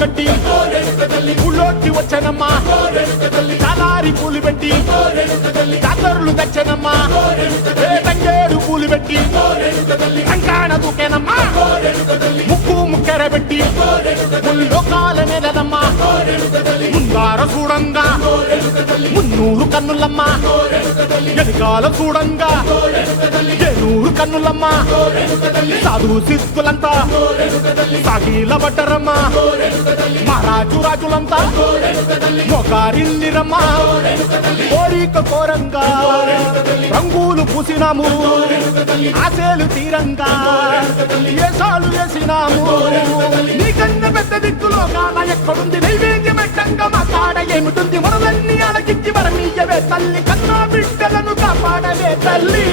కట్టి ఊళ్ళోకి వచ్చనమ్మా చాలారి పూలు పెట్టి జాతరులు తెచ్చనమ్మా తంగేడు పూలు పెట్టి కంకాణ దూకేనమ్మా ముక్కు ముక్కెర పెట్టి ముల్లోకాల నెలదమ్మా ముందార చూడంగా మున్నూరు కన్నులమ్మా ఎనకాల చూడంగా ఏనూరు కన్నులమ్మా సాధు సిద్ధులంతా సాగిల పడ్డరమ్మా మహారాజు రాజులంతా మొగారిల్లిరమ్మా కోరిక కోరంగా రంగులు పూసినాము ఆశలు తీరంగా ఏసాలు వేసినాము నీకన్నా పెద్ద దిక్కులో కాన ఎక్కడుంది నైవేద్యం ఎట్టంగా మా కాడ ఏమిటుంది మనలన్నీ అడగిచ్చి వరమీయవే తల్లి కన్నా బిడ్డలను కాపాడవే తల్లి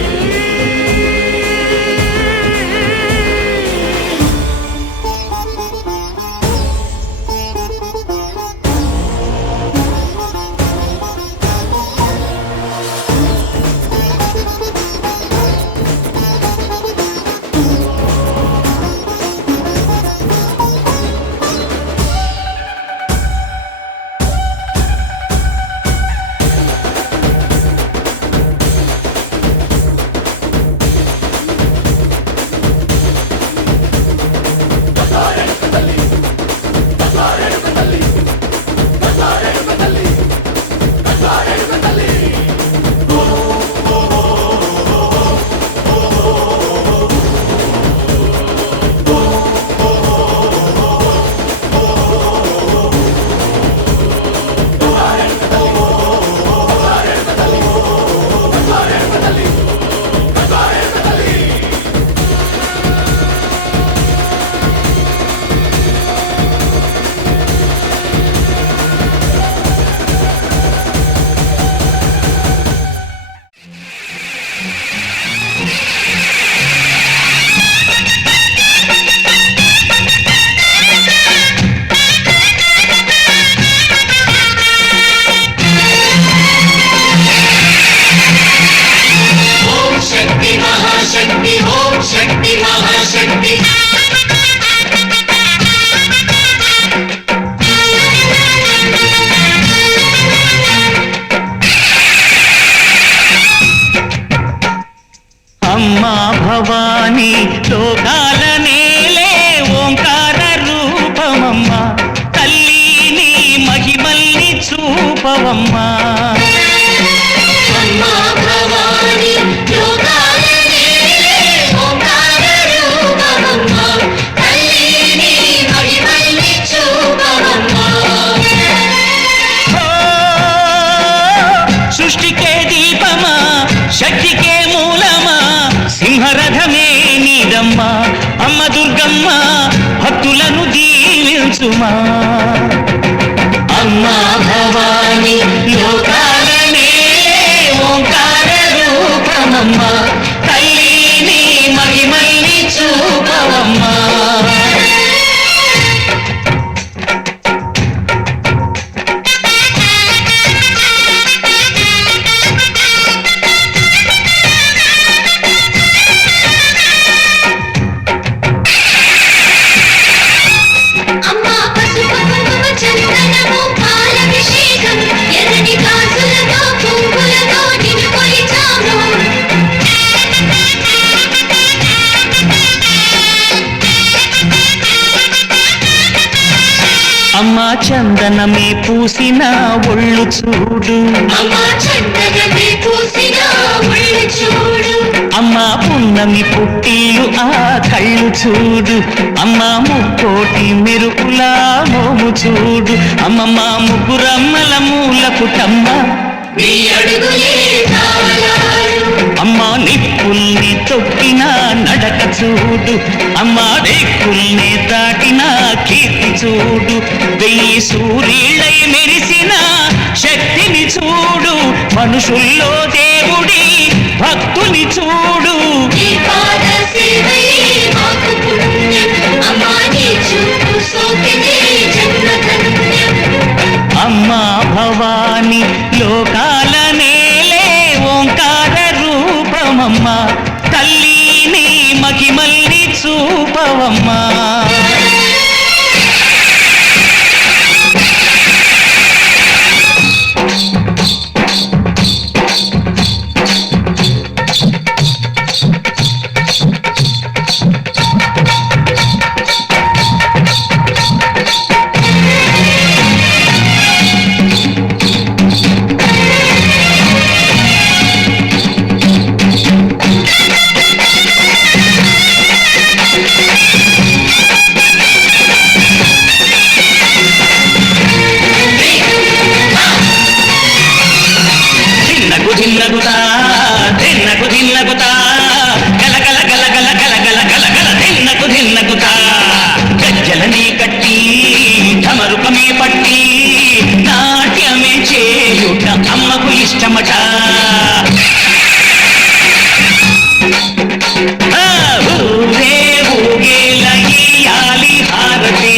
భవాని లోకాల నేలే ఓంకార రూపమమ్మా తల్లి నీ మహిమల్ని చూపవమ్మా సృష్టికే దీపమా శక్తికే మూలమా సింహరథమే నీదమ్మా అమ్మ దుర్గమ్మ భక్తులను దీవించుమా అమ్మా భవాని లోకాల నేలే ఓంకార రూపమమ్మా తల్లి నీ మహిమల్ని చూపవమ్మా అమ్మా చందనమే పూసిన ఒళ్ళు చూడు అమ్మా పున్నమి పుట్టిల్లు ఆ కళ్ళు చూడు అమ్మా ముక్కోటి మెరుపులా మోము చూడు అమ్మమ్మ ముగ్గురమ్మల మూల పుట్టమ్మ అమ్మా నిప్పుల్ని తొక్కిన నడక చూడు అమ్మా డెక్కుల్ని దాటిన కీర్తి చూడు వెయ్యి సూర్యులై మెరిసిన శక్తిని చూడు మనుషుల్లో దేవుడి భక్తుని చూడు అమ్మా భవాని లోకాల నేలే ఓంకార రూపమమ్మా తల్లి నీ మహిమల్ని చూపవమ్మా ధిన్నగుతా గల గల గల గల గల గల గల గల ధిన్నగుతా గజ్జలని కట్టి ఢమరుకమే పట్టి నాట్యమే చేయుట అమ్మకు ఇష్టమట ఊరే ఊగేల ఇయ్యాలి హారతి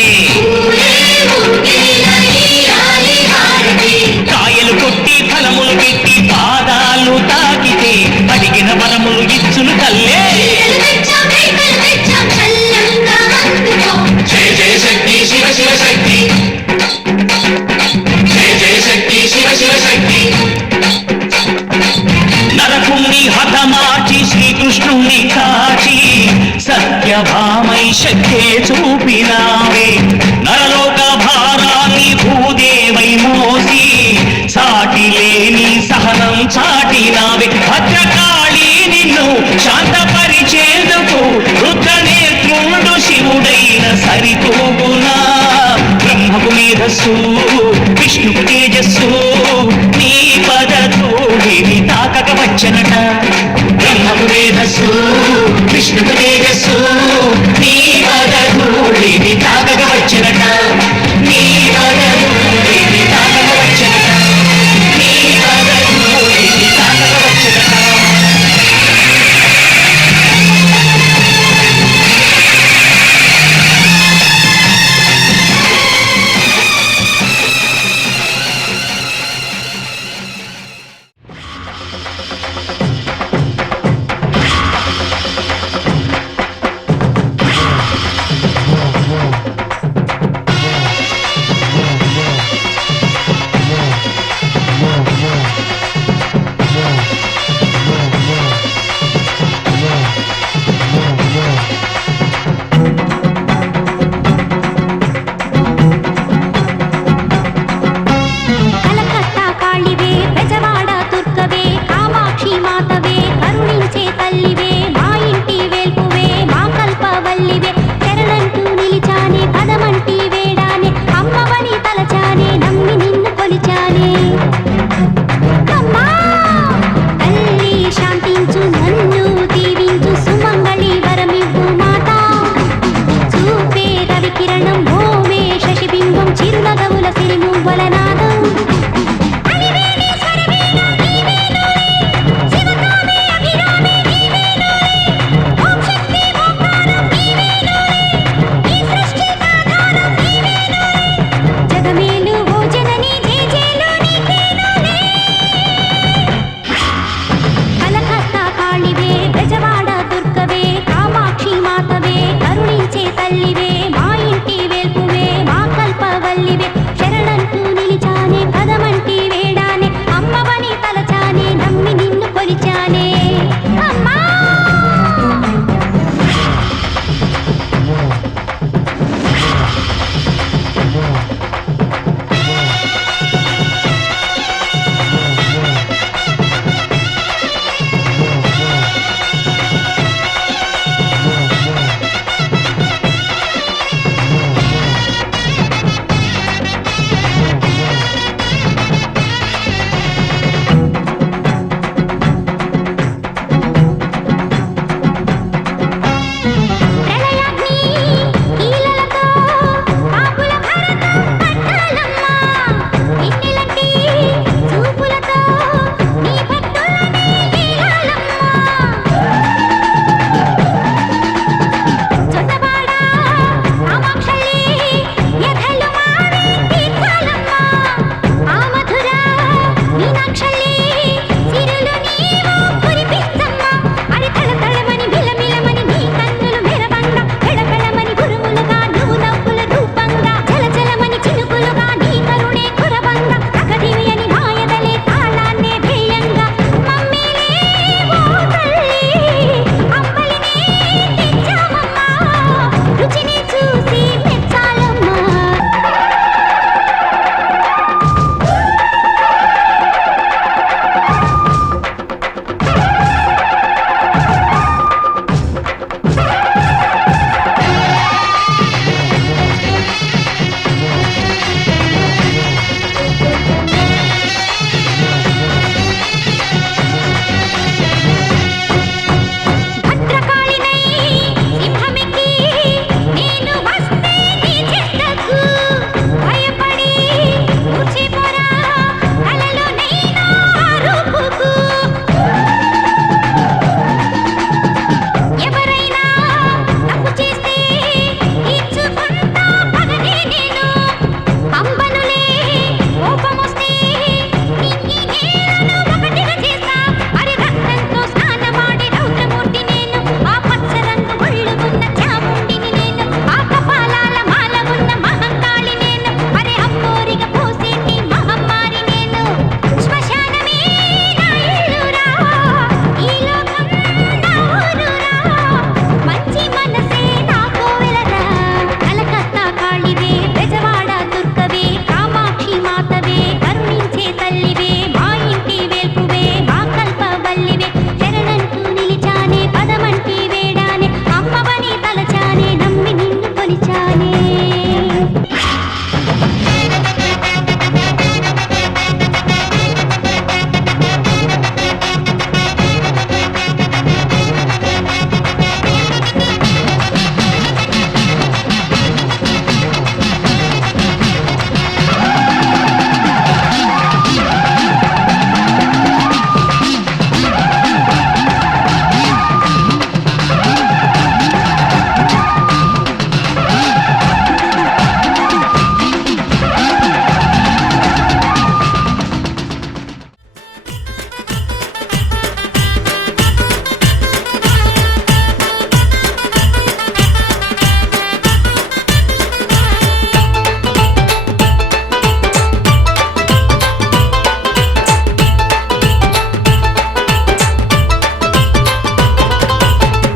కాయలు కొట్టి ఫలములు పెట్టి పాదాలు తాకితే అడిగిన వరములు ఇచ్చును తల్లే జయ జయ శక్తి శివ శివ శక్తి జయ జయ శక్తి శివ శివ శక్తి నరకుణ్ణి హతమార్చి శ్రీకృష్ణుణ్ణి కాచి సత్యభామై శక్తే చూపినావే నరలోక భారాన్ని భూదేవై మోసి సాటి లేని సహనం చాటినావే భద్రకాళి నిన్ను శాంతపరిచేందుకు రుద్రనేత్రుడు శివుడైన సరితూగునా బ్రహ్మకు మేధస్సు విష్ణుకు తేజస్సు నీ పదతోడిని తాకక వచ్చనట బ్రహ్మకు మేధస్సు విష్ణుకు తేజస్సు నీ పదతోడిని తాకక వచ్చనట నీ పదతోడిని తాకక వచ్చనట నీ పదతోడిని తాకక వచ్చనట తల్లివే శరణంటూ నిలిచానే పదమంటి వేడానే అమ్మవని తలచానే నమ్మి నిన్ను కొలిచానే అమ్మా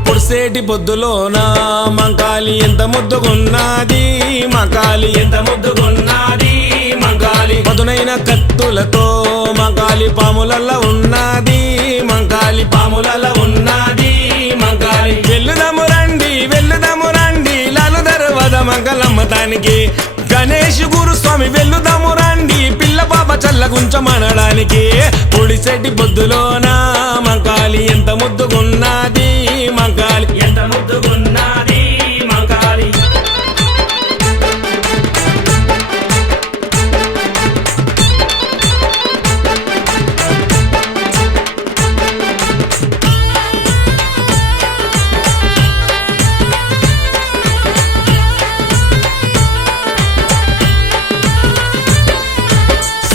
పొడిసేటి పొద్దులోనా మంకాలి ఎంత ముద్దుగున్నది మంకాలి ఎంత ముద్దుగున్నది మంకాలి పదునైన కత్తులతో మంకాలి పాములల్ల ఉన్నది మంకాలి పాములల్ల ఉన్నది మంకాలి వెల్లుదము రండి లాలు దర్వాజ మంగళమ్మతానికి గణేష్ గురుస్వామి వెల్లుదము రండి పిల్ల పాప చల్లగుంచమనడానికి పొడిసేటి పొద్దులోనా మంకాలి ఎంత ముద్దుగున్నది మంకాలి ఎంత ముద్దుగున్నది మంకాలి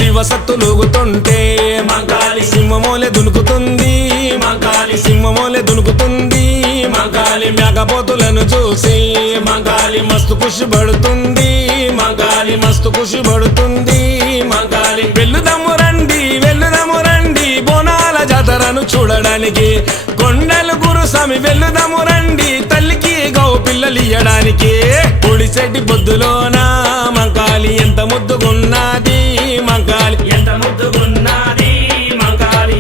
శివసత్తులుగుతుంటే మంకాలి సింహమో సింహమోలే దునుకుతుంది మంకాలి సింహమోలే దునుకుతుంది మంకాలి మేకపోతులను చూసి మంకాలి మస్తు ఖుషి పడుతుంది మంకాలి మస్తు ఖుషి పడుతుంది మంకాలి వెళ్లుదము రండి బోనాల జాతరను చూడడానికి కొండలు గురుస్వామి వెళ్లుదము రండి తల్లికి గౌ పిల్లలు ఇయ్యడానికి పొడిసెట్టి బొద్దులోన మంకాలి ఎంత ముద్దుగున్నది మంకాలి ఎంత ముద్దుగున్నది మంకాలి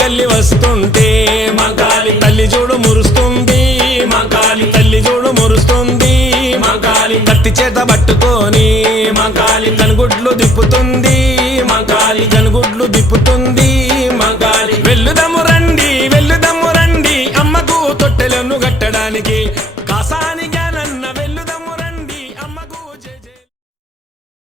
గల్లి వస్తుంటే మంకాలి తల్లి చూడు మురుస్తుంది మంకాలి తల్లి చూడు మురుస్తుంది మంకాలి కత్తి చేత పట్టుకొని మంకాలి కనుగుడ్లు దిప్పుతుంది మంకాలి కనుగుడ్లు